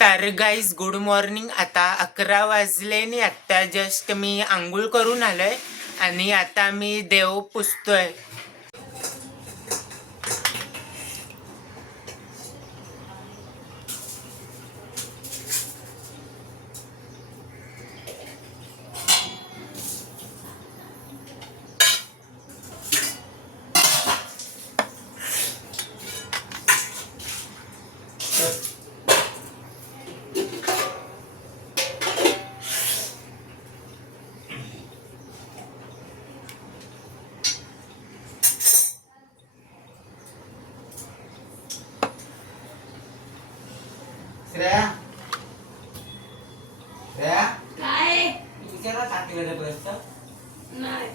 तर guys good morning. आता 11 वाजले आणि आत्ता जस्ट मी आंघोळ करून आलोय आणि आता मी देव पुजतोय. श्रेया श्रेया काय विचारा ताकीला बसत नाही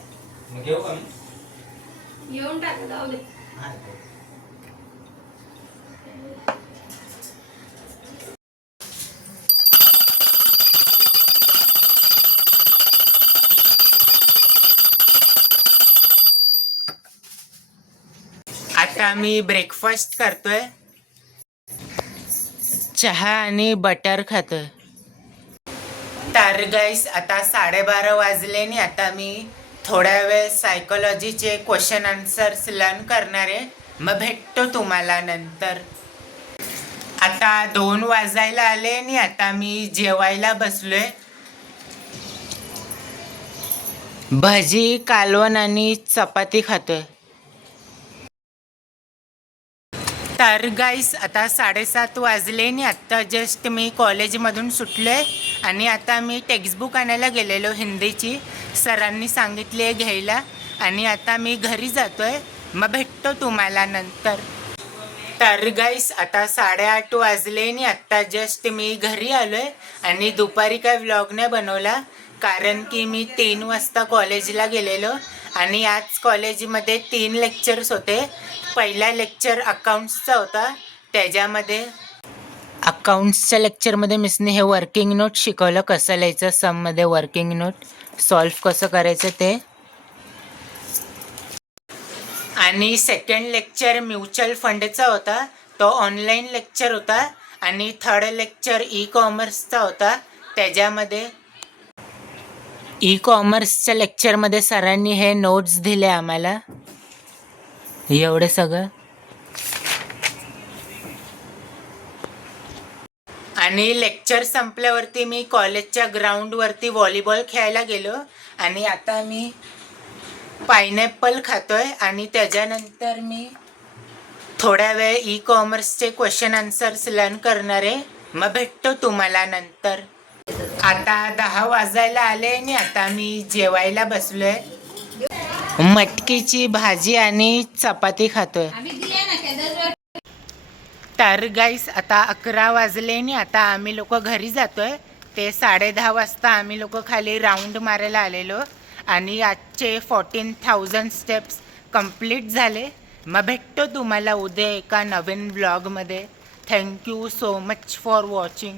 मग घेऊ का मी? येऊन टाक जाऊ दे. आता मी ब्रेकफास्ट करतोय. चहा आणि बटर खातोय. तर गाईस आता 12:30 वाजले आणि आता मी थोड्या वेळ सायकोलॉजीचे क्वेश्चन आन्सर्स लर्न करणार आहे. मग भेटतो तुम्हाला नंतर. आता 2 वाजायला आले आणि आता मी जेवायला बसलोय. भजी, कालवण आणि चपाती खातोय. तर गाईस आता 7:30 वाजले आणि आत्ता जस्ट मी कॉलेजमधून सुटले आणि आता मी टेक्स्टबुक आणायला गेलेलो हिंदीची. सरांनी सांगितले घ्यायला आणि आता मी घरी जातोय. मग भेटतो तुम्हाला नंतर. तर गाईस आता 8:30 वाजले आणि आत्ता जस्ट मी घरी आलोय आणि दुपारी काय व्लॉग नाही बनवला कारण की मी 3 वाजता कॉलेजला गेलेलो आणि आज कॉलेजमध्ये 3 लेक्चर्स होते. पहिला लेक्चर अकाउंट्सचा होता. त्याच्यामध्ये अकाउंट्सच्या लेक्चरमध्ये मिसने हे वर्किंग नोट शिकवलं कसं लिहायचं, सममध्ये वर्किंग नोट सॉल्व कसं करायचं ते. आणि सेकंड लेक्चर म्युच्युअल फंडचा होता, तो ऑनलाईन लेक्चर होता. आणि थर्ड लेक्चर ई कॉमर्सचा होता. त्याच्यामध्ये ई कॉमर्सच्या लेक्चरमध्ये सरांनी हे नोट्स दिले आम्हाला, एवढं सगळं. आणि लेक्चर संपल्यावरती मी कॉलेजच्या ग्राउंडवरती व्हॉलीबॉल खेळायला गेलो आणि आता मी पायनॅपल खातोय आणि त्याच्यानंतर मी थोड्या वेळ ई कॉमर्सचे क्वेश्चन आन्सर्स लर्न करणार आहे. मग भेटतो तुम्हाला नंतर. आता 10 वाजायला आले आणि आता मी जेवायला बसलोय. मटकीची भाजी आणि चपाती खातोय. तर गाईस आता 11 वाजले आणि आता आम्ही लोक घरी जातोय. ते 10:30 वाजता आम्ही लोक खाली राऊंड मारायला आलेलो आणि आजचे 14,000 स्टेप्स कंप्लीट झाले. मग भेटतो तुम्हाला उद्या एका नवीन ब्लॉगमध्ये. Thank you so much for watching.